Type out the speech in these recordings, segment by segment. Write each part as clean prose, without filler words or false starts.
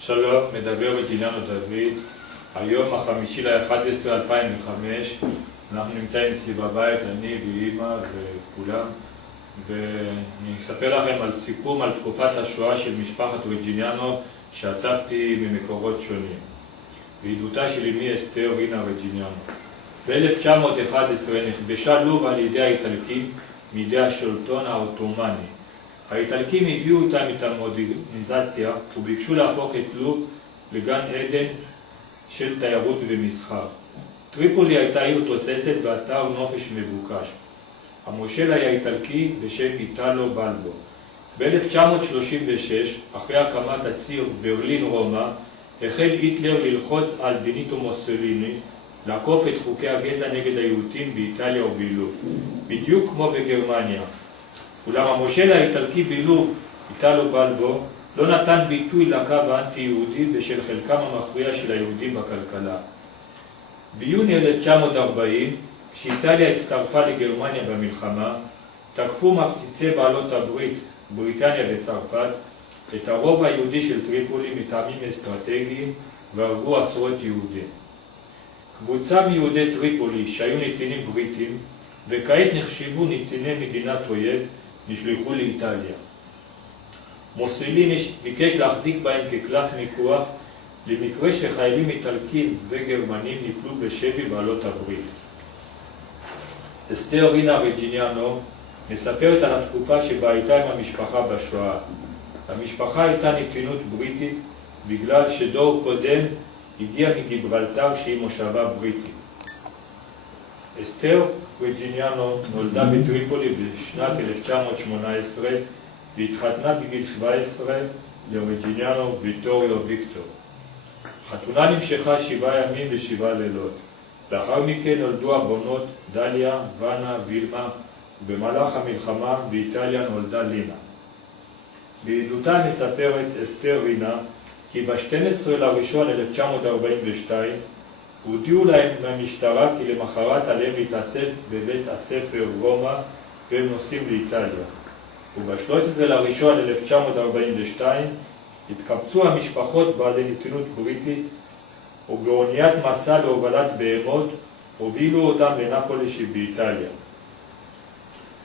שלום, מדבר וג'יליאנו דוד. היום ה5/11/2005, אנחנו נמצאים אצלי בבית, אני ואימא וכולם, ואני אספר לכם על סיכום על תקופת השואה של משפחת רג'יניאנו שאספתי ממקורות שונים. בעדותה של אמי אסתר רינה רג'יניאנו. ב-1911 נכבשה לוב על ידי האיטלקים מידי השלטון האוטומני. האיטלקים הביאו אותם את המודרניזציה וביקשו להפוך את לוב לגן עדן של תיירות ומסחר. טריפולי הייתה עיר תוססת ואתר נופש מבוקש. המושל היה איטלקי בשם איטלו בלבו. ב-1936, אחרי הקמת הציר ברלין-רומא, החל היטלר ללחוץ על בניטו מוסוליני לעקוף את חוקי הגזע נגד היהודים באיטליה ובלוב, בדיוק כמו בגרמניה. אולם המושל האיטלקי בלוב, איטלו בלבו, לא נתן ביטוי לקו האנטי-יהודי בשל חלקם המכריע של היהודים בכלכלה. ביוני 1940, כשאיטליה הצטרפה לגרמניה במלחמה, תקפו מפציצי בעלות הברית, בריטניה וצרפת, את הרוב היהודי של טריפולי מטעמים אסטרטגיים והרגו עשרות יהודים. קבוצה מיהודי טריפולי שהיו נתינים בריטים וכעת נחשבו נתיני מדינת אויב נשלחו לאיטליה. מוסוליני ביקש להחזיק בהם כקלף מיקוח למקרה שחיילים איטלקים וגרמנים ניפלו בשבי בעלות הברית. אסתר רינה רג'יניאנו מספרת על התקופה שבה הייתה עם המשפחה בשואה. המשפחה הייתה נתינות בריטית בגלל שדור קודם הגיע מגיברלטר שהיא מושבה בריטית. אסתר רג'יניאנו נולדה בטריפולי בשנת 1918 והתחתנה בגיל 17 לרג'יניאנו ויטוריו ויקטור. חתונה נמשכה 7 ימים ו7 לילות. לאחר מכן נולדו הבנות דליה, ואנה, וילמה, ובמהלך המלחמה באיטליה נולדה לינה. בעדותה מספרת אסתר רינה כי ב-12/1/1942 הודיעו להם מהמשטרה כי למחרת עליהם להתאסף בבית הספר רומא והם נוסעים לאיטליה. וב-13/1/1942 התקבצו המשפחות בעלי נתינות בריטית ובאוניית מסע להובלת בהמות הובילו אותם לנפולי שבאיטליה.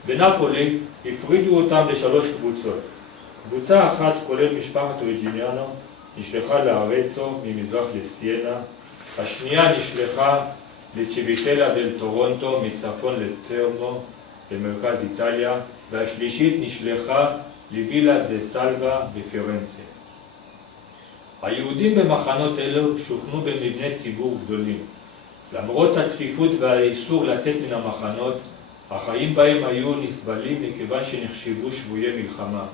בנפולי הפרידו אותם ל3 קבוצות. קבוצה אחת, כולל משפחת רג'יניאנו, נשלחה לארצו ממזרח לסיינה, השנייה נשלחה לצ'יביטלה דל טורונטו מצפון לטרמו במרכז איטליה, והשלישית נשלחה לווילה דה סלווה בפרנצה. היהודים במחנות אלו שוכנו במבני ציבור גדולים. למרות הצפיפות והאיסור לצאת מן המחנות, החיים בהם היו נסבלים מכיוון שנחשבו שבויי מלחמה,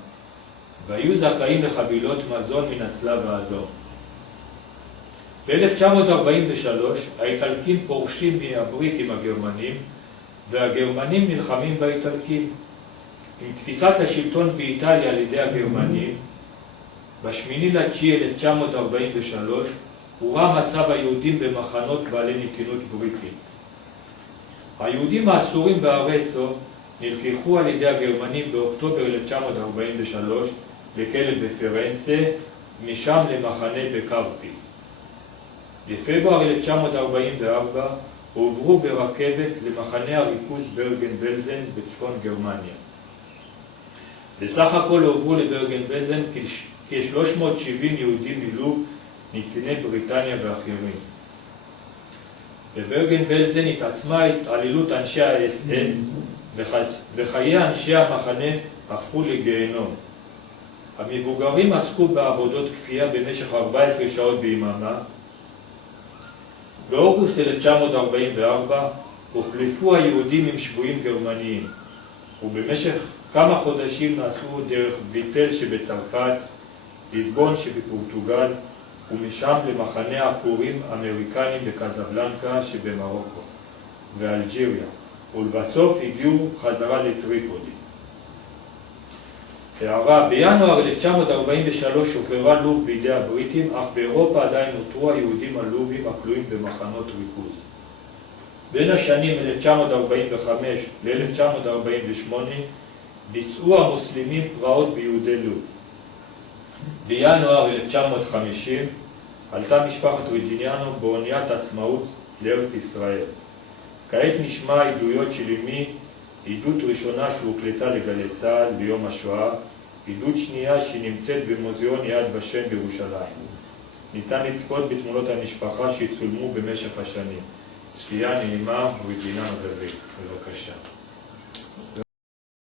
והיו זכאים לחבילות מזון מן הצלב האדום. ב-1943 האיטלקים פורשים מהבריטים הגרמנים, והגרמנים נלחמים באיטלקים. עם תפיסת השלטון באיטליה על ידי הגרמנים, ב-8/9/1943 הורע מצב היהודים במחנות בעלי נתינות בריטית. היהודים האסורים בארצו נלקחו על ידי הגרמנים באוקטובר 1943 לכלא בפרנצה, משם למחנה בקרפי. בפברואר 1944 הועברו ברכבת למחנה הריכוז ברגן-בלזן בצפון גרמניה. בסך הכל הועברו לברגן-בלזן כ-370 יהודים מלוב, נתיני בריטניה ואחרים. בברגן-בלזן התעצמה התעללות אנשי האס-אס וחיי אנשי המחנה הפכו לגיהנום. המבוגרים עסקו בעבודות כפייה במשך 14 שעות ביממה. באוגוסט 1944 הוחלפו היהודים עם שבויים גרמניים, ובמשך כמה חודשים נסעו דרך ביטל שבצרפת, ליסבון שבפורטוגל, ומשם למחנה עקורים אמריקנים בקזבלנקה שבמרוקו ואלג'יריה, ולבסוף הגיעו חזרה לטריפולי. הערה, בינואר 1943 שוחררה לוב בידי הבריטים, אך באירופה עדיין נותרו היהודים הלובים הכלואים במחנות ריכוז. בין השנים 1945 ל-1948 ביצעו המוסלמים פרעות ביהודי לוב. בינואר 1950 עלתה משפחת רג'יניאנו באוניית עצמאות לארץ ישראל. כעת נשמע עדויות של אמי, עדות ראשונה שהוקלטה לגלי צה"ל ביום השואה, עדות שנייה שנמצאת במוזיאון יד ושם בירושלים. ניתן לצפות בתמונות המשפחה שצולמו במשך השנים. צפייה נעימה, רג'יניאנו דוד. בבקשה.